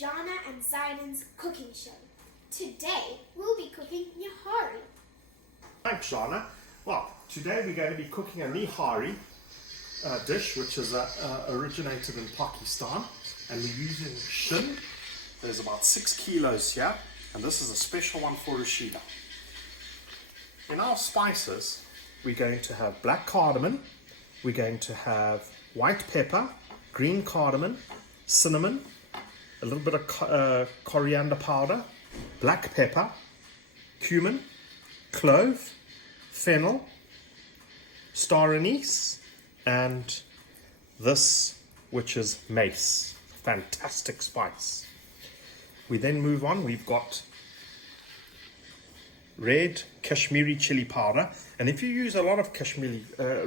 Jana and Zaiden's cooking show. Today, we'll be cooking Nihari. Thanks, Jana. Well, today we're going to be cooking a Nihari dish, which is originated in Pakistan, and we're using shin. There's about 6 kilos here, and this is a special one for Rashida. In our spices, we're going to have black cardamom, we're going to have white pepper, green cardamom, cinnamon, a little bit of coriander powder, black pepper, cumin, clove, fennel, star anise, and this, which is mace. Fantastic spice. We then move on. We've got red Kashmiri chili powder, and if you use a lot of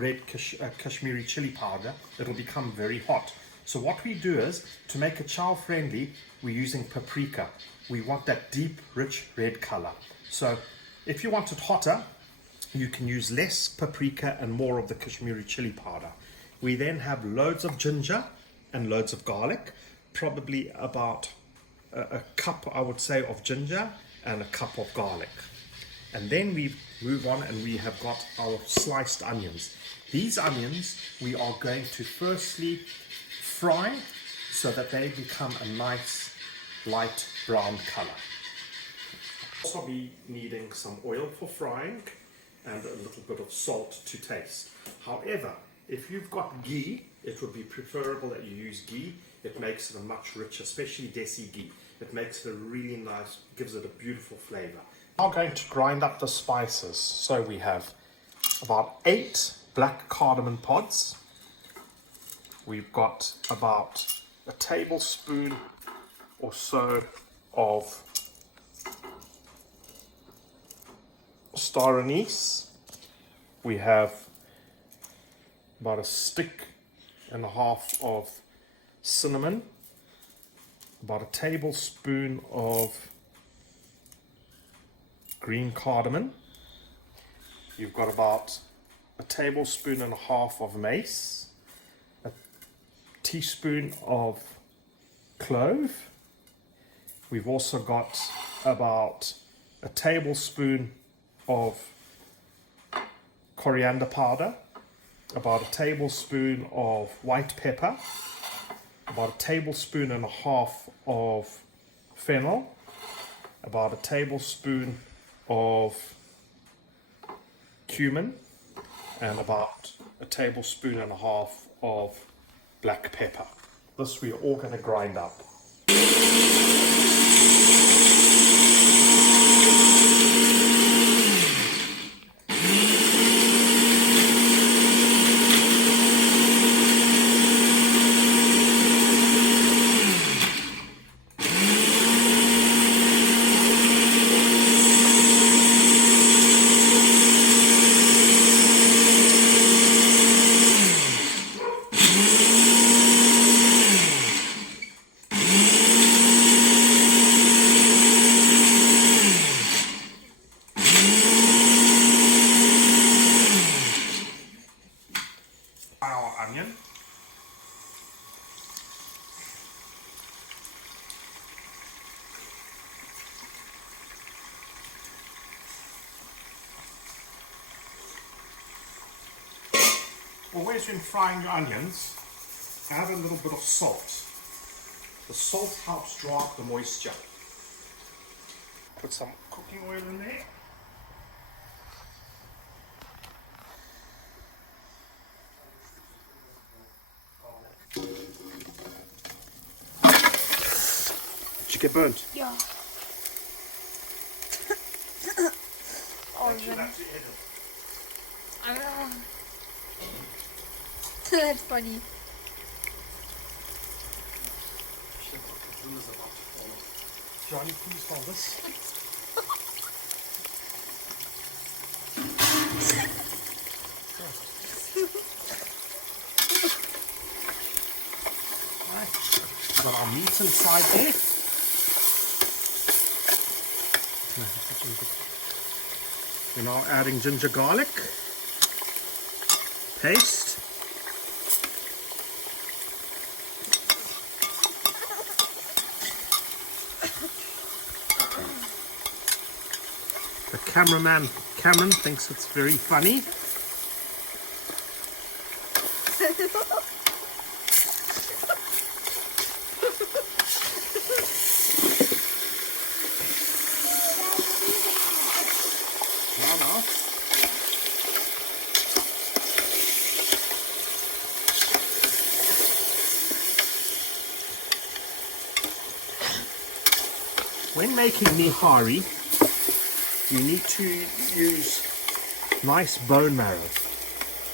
red Kashmiri chili powder, it'll become very hot. So what we do is, to make it child friendly, we're using paprika. We want that deep, rich red color. So if you want it hotter, you can use less paprika and more of the Kashmiri chili powder. We then have loads of ginger and loads of garlic, probably about a cup, I would say, of ginger and a cup of garlic. And then we move on and we have got our sliced onions. These onions we are going to firstly fry so that they become a nice light brown color. Also be needing some oil for frying and a little bit of salt to taste. However, if you've got ghee, it would be preferable that you use ghee. It makes it a much richer, especially desi ghee. It makes it a really nice, gives it a beautiful flavor. I'm going to grind up the spices. So we have about 8 black cardamom pods. We've got about a tablespoon or so of star anise. We have about a stick and a half of cinnamon, about a tablespoon of green cardamom. You've got about a tablespoon and a half of mace, a teaspoon of clove. We've also got about a tablespoon of coriander powder, about a tablespoon of white pepper, about a tablespoon and a half of fennel, about a tablespoon of cumin, and about a tablespoon and a half of black pepper. This we're all going to grind up. Our onion. Always when frying your onions, add a little bit of salt. The salt helps draw out the moisture. Put some cooking oil in there. Did you get burnt? Yeah. That's funny. Johnny, please hold this. Right. We've got our meat inside there. We're now adding ginger garlic paste. cameraman Cameron thinks it's very funny. Now. When making Nihari, you need to use nice bone marrow.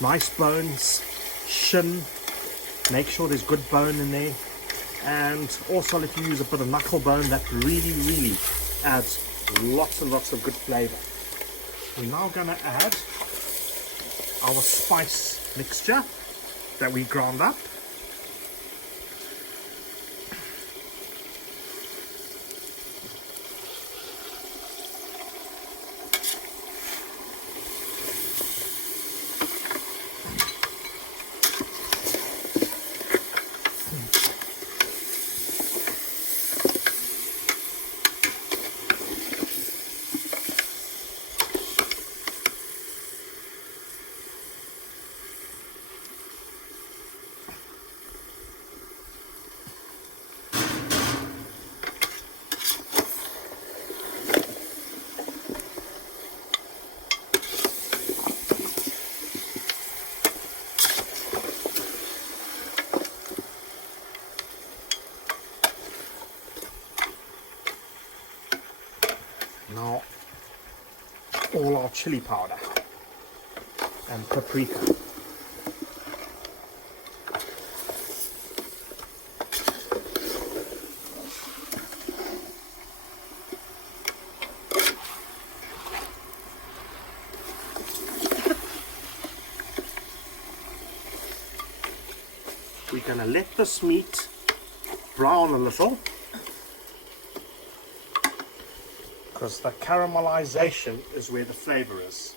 Nice bones, shin, make sure there's good bone in there. And also if you use a bit of knuckle bone, that really adds lots and lots of good flavor. We're now going to add our spice mixture that we ground up. Now, all our chili powder and paprika. We're going to let this meat brown a little, because the caramelization is where the flavor is.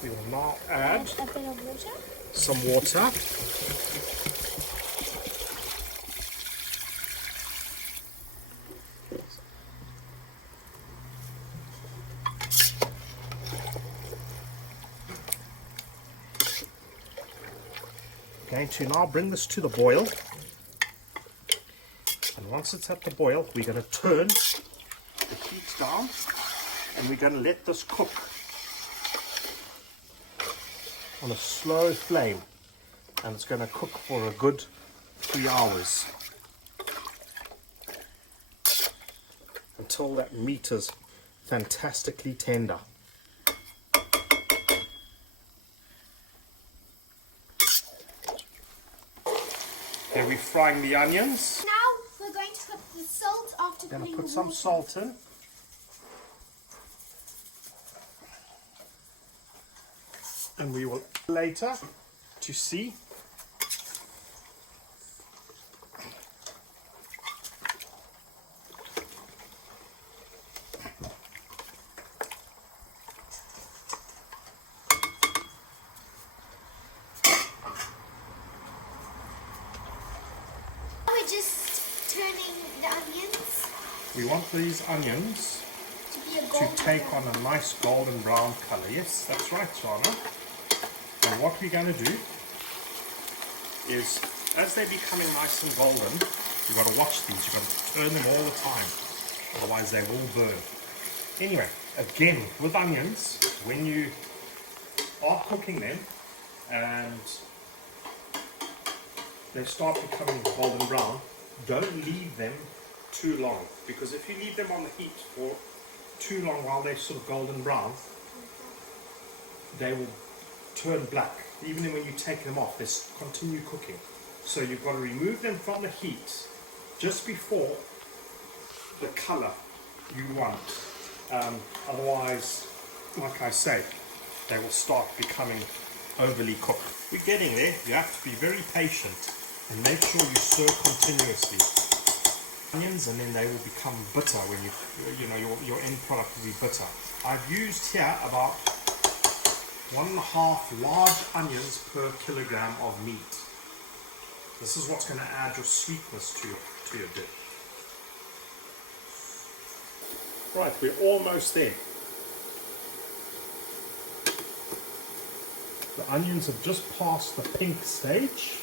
We will now add a bit of water. some water. Going to now bring this to the boil, and once it's at the boil, we're going to turn the heat down, and we're going to let this cook on a slow flame, and it's going to cook for a good 3 hours until that meat is fantastically tender. Okay, we're frying the onions. Now we're going to put the salt after Going putting to put the some water. salt in. And we will later to see. Now we're just turning the onions We want these onions to be a to golden take brown. on a nice golden brown color. Yes, that's right, Shana. And what we're going to do is, as they're becoming nice and golden, you've got to watch these. You've got to turn them all the time, otherwise they will burn. Anyway, again, with onions, when you are cooking them and they start becoming golden brown, don't leave them too long, because if you leave them on the heat for too long while they're sort of golden brown, they will turn black. Even when you take them off, they continue cooking. So you've got to remove them from the heat just before the color you want. Otherwise, like I say, they will start becoming overly cooked. We're getting there. You have to be very patient and make sure you stir continuously. Onions, and then they will become bitter when your end product will be bitter. I've used here about 1.5 large onions per kilogram of meat. This is what's going to add your sweetness to your dish. Right, we're almost there. The onions have just passed the pink stage,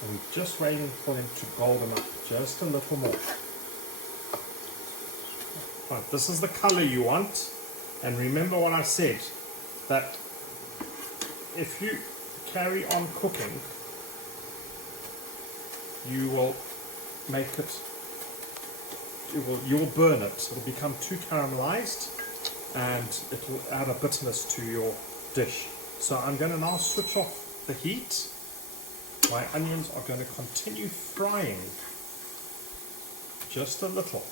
and we're just waiting for them to golden up just a little more. Right, this is the color you want, and remember what I said, that if you carry on cooking, you will make it, you will burn it. It will become too caramelized and it will add a bitterness to your dish. So I'm going to now switch off the heat. My onions are going to continue frying just a little.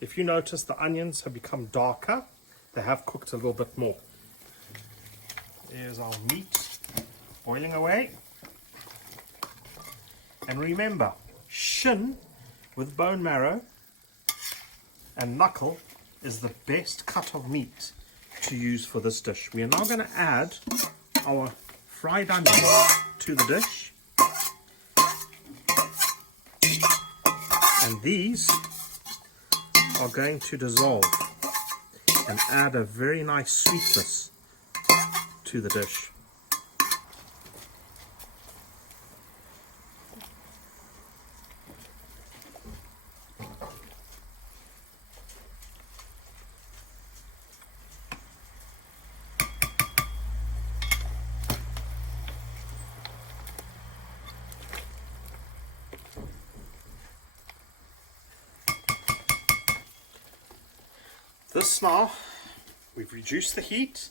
If you notice, the onions have become darker. They have cooked a little bit more. There's our meat boiling away. And remember, shin with bone marrow and knuckle is the best cut of meat to use for this dish. We are now going to add our fried onions to the dish. And these are going to dissolve and add a very nice sweetness to the dish. This now, we've reduced the heat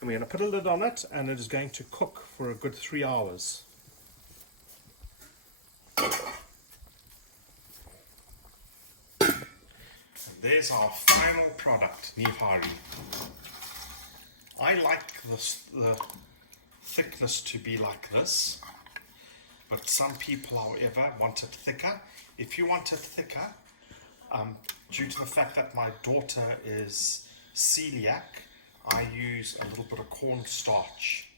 and we're going to put a lid on it, and it is going to cook for a good 3 hours. And there's our final product, Nihari. I like the thickness to be like this, but some people, however, want it thicker. If you want it thicker, due to the fact that my daughter is celiac, I use a little bit of cornstarch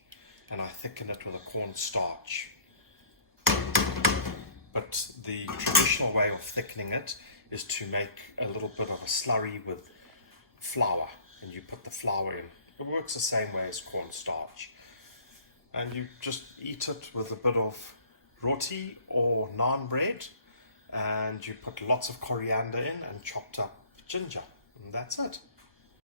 and I thicken it with a cornstarch. But the traditional way of thickening it is to make a little bit of a slurry with flour, and you put the flour in. It works the same way as cornstarch. And you just eat it with a bit of roti or naan bread, and you put lots of coriander in and chopped up ginger. And that's it.